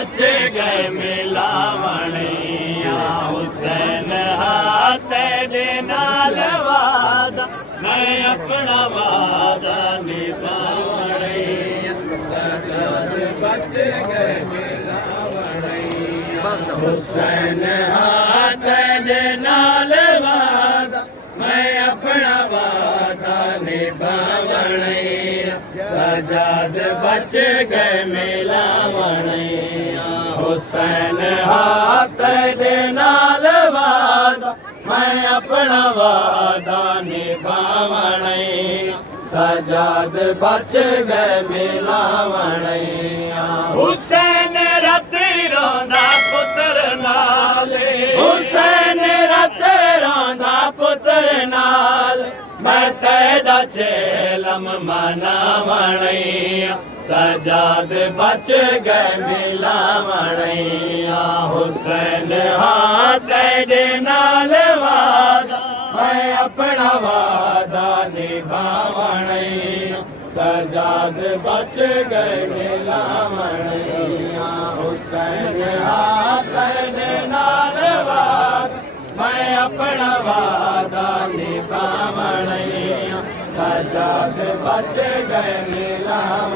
अचे गए मिलावणिया हुसैन हाथ दे नाल वादा मैं अपना वादा निभावणिया सजाद बच गए मिलावणिया हुसैन हाथ दे नाल वादा मैं अपना वादा निभावणिया सजाद बच गए मिलावणिया हुसैन हाथ दे नाल वादा मैं अपना वादा निभावणिया सजाद बच गए मिलावणिया हुसैन रति रोंदा पुत्र नाल हुसैन रति रोंदा पुत्र नाल मैं तेरा चेलम मनावणिया सजाद बच गए मिलावणिया हुसैन हाथ दे नाल वादा मैं अपना वादा निभावणिया सजाद बच गए मिलावणिया हुसैन हाथ दे नाल वादा मैं अपना वादा निभावणिया सजाद बच गए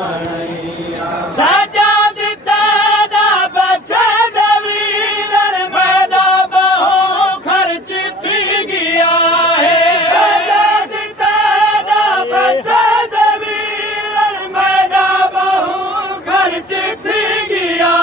मिलावणिया सजाद तेरा बचे दवीरन मैदा बहु खर्च थी गया है सजाद तेरा बचे दवीरन मैदा बहु खर्च थी गया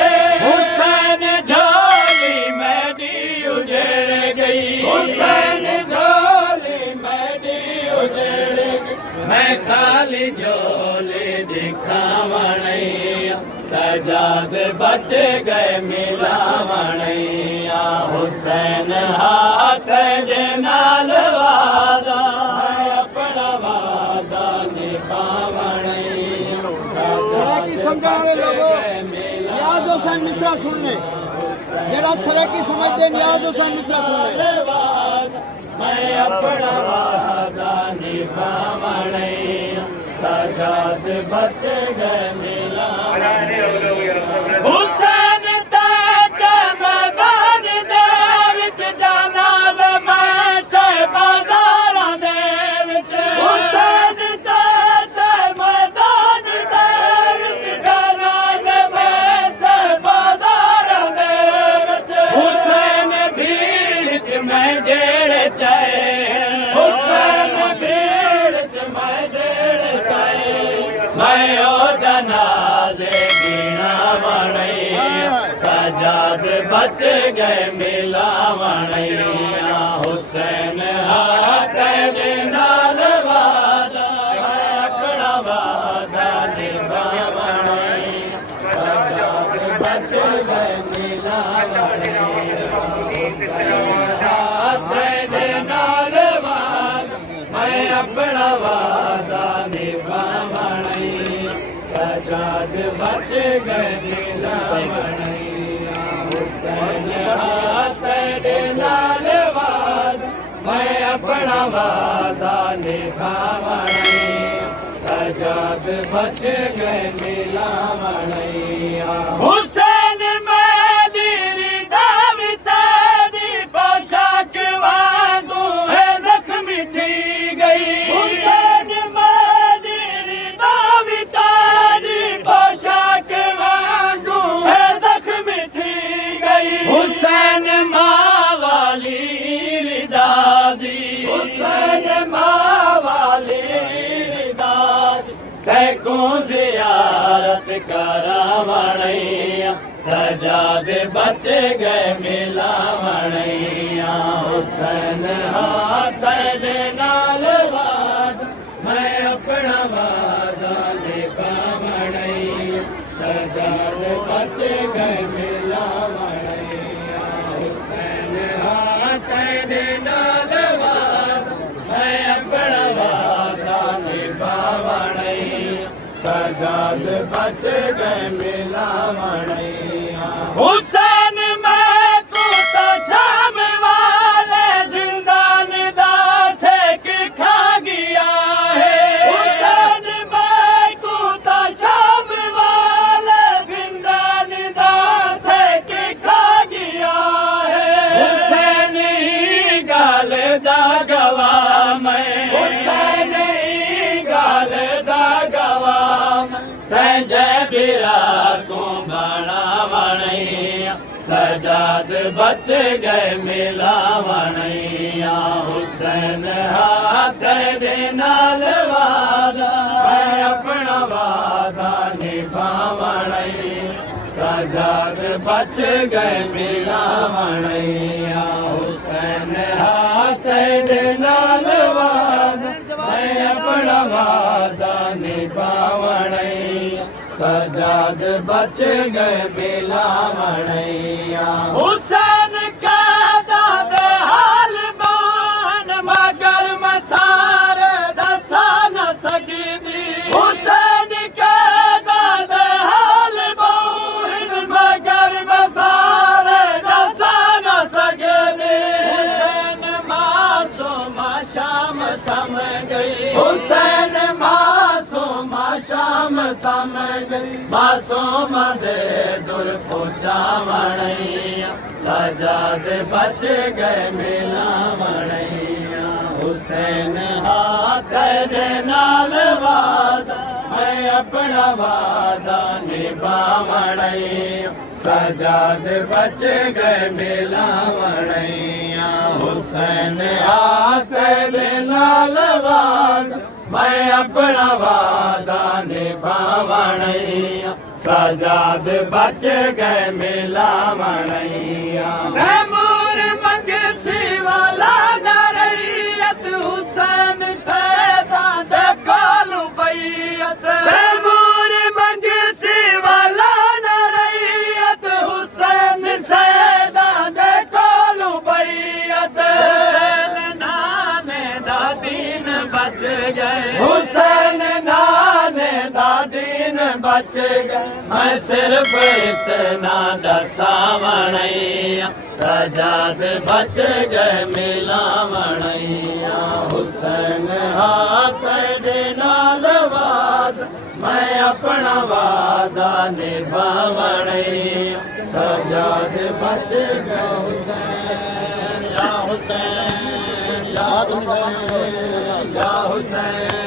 है हुसैन झोली मेरी उजड़ गई हुसैन झोली मेरी उजड़ गई मैं खाली झोली दिखावणिया सजाद बच गए मिलावणिया हुसैन हाथ दे नाल वादा मैं अपना वादा निभावणिया सराकी समझाने लोगों नियाज हुसैन मिश्रा सुन ले जरा सराकी समझते नियाज हुसैन मिश्रा सुन ले मैं अपना वादा निभावणिया सजाद बच गए मिलावणिया हुसैन तेरे मैदान दे विच जाना मैं चाहे बाजारां दे विच हुसैन तेरे मैदान दे विच जाना मैं चाहे बाजारां दे विच हुसैन भीड़ च मैं जेड़े चाहे हुसैन भीड़ च मैं जेड़े चाहे मैं ओ जनाजे गिनावणिया सजाद बच गए मिलावणिया हुसैन हाथ दे नाल वादा मैं अपना वादा निभावणिया सजाद बच गए मिलावणिया हाथ दे नाल वादा मैं अपना वादा निभावणिया सजाद बच गए मिलावणिया हुसैन हाथ दे नाल वादा मैं अपना वादा निभावणिया सजाद बच गए मिलावणिया हुसैन मेरी रिदा भी तेरी पोशाक वांगू है जख्मी थी गई हुसैन मेरी रिदा भी तेरी पोशाक वांगू है जख्मी थी गई हुसैन माँ वाली रिदा दी हुसैन माँ वाली रिदा दी को जियारत करावणिया सजाद बच गए मिलावणिया हुसैन हाथ दे नाल वादा मैं अपना वादा निभावणिया सजाद बच गए मिलावणिया हुसैन हाथ दे नाल वादा मैं अपना वादा निभावणिया सजाद बच गए मिलावणिया हुसैन मैं को तो शाम वाले जिंदान दा छेक खा गया है हुसैन मैं को तो शाम वाले जिंदान दा दा गवाह मैं हुसैन गाल दा गवाह तैजे बिरा को बनावणैया सजाद बच गए मिलावणैया हुसैन हाथ दे नाल वादा मैं अपना वादा निभावणैया सजाद बच गए मिलावणैया हुसैन हाथ दे नाल वादा मैं अपना वादा निभावणैया सजाद बच गए मिलावणैया हुसैन का दाद हाल बान मगर मसार दसा न सगी हुसैन का दाद हाल बान मगर मसार दसा न सगी हुसैन मासूम शाम सम गई हुसैन मासूम शाम सम गई मासूम दे दुर पहुंचावणैया सजाद बच गए मिलावणैया हुसैन हाथ दे नाल वादा मैं अपना वादा निभावणैया सजाद बच गए मिलावणैया हुसैन हाथ दे नाल वादा मैं अपना वादा निभावणैया सजाद बच गए मिलावणैया तैमूर मंगसी वाला नरैयत हुसैन सैदा दे कालू बैयत तैमूर मंगसी वाला नरैयत हुसैन सैदा दे कालू बैयत हुसैन नाने दा दीन बच गए हुसैन नाने दा दीन बच गए मैं सिर्फ इतना दसावणैया सजाद बच गए मिलावणैया हुसैन हाथ दे नाल वादा मैं अपना वादा निभावणैया सजाद बच गए हुसैन या हुसैन या हुसैन या हुसैन।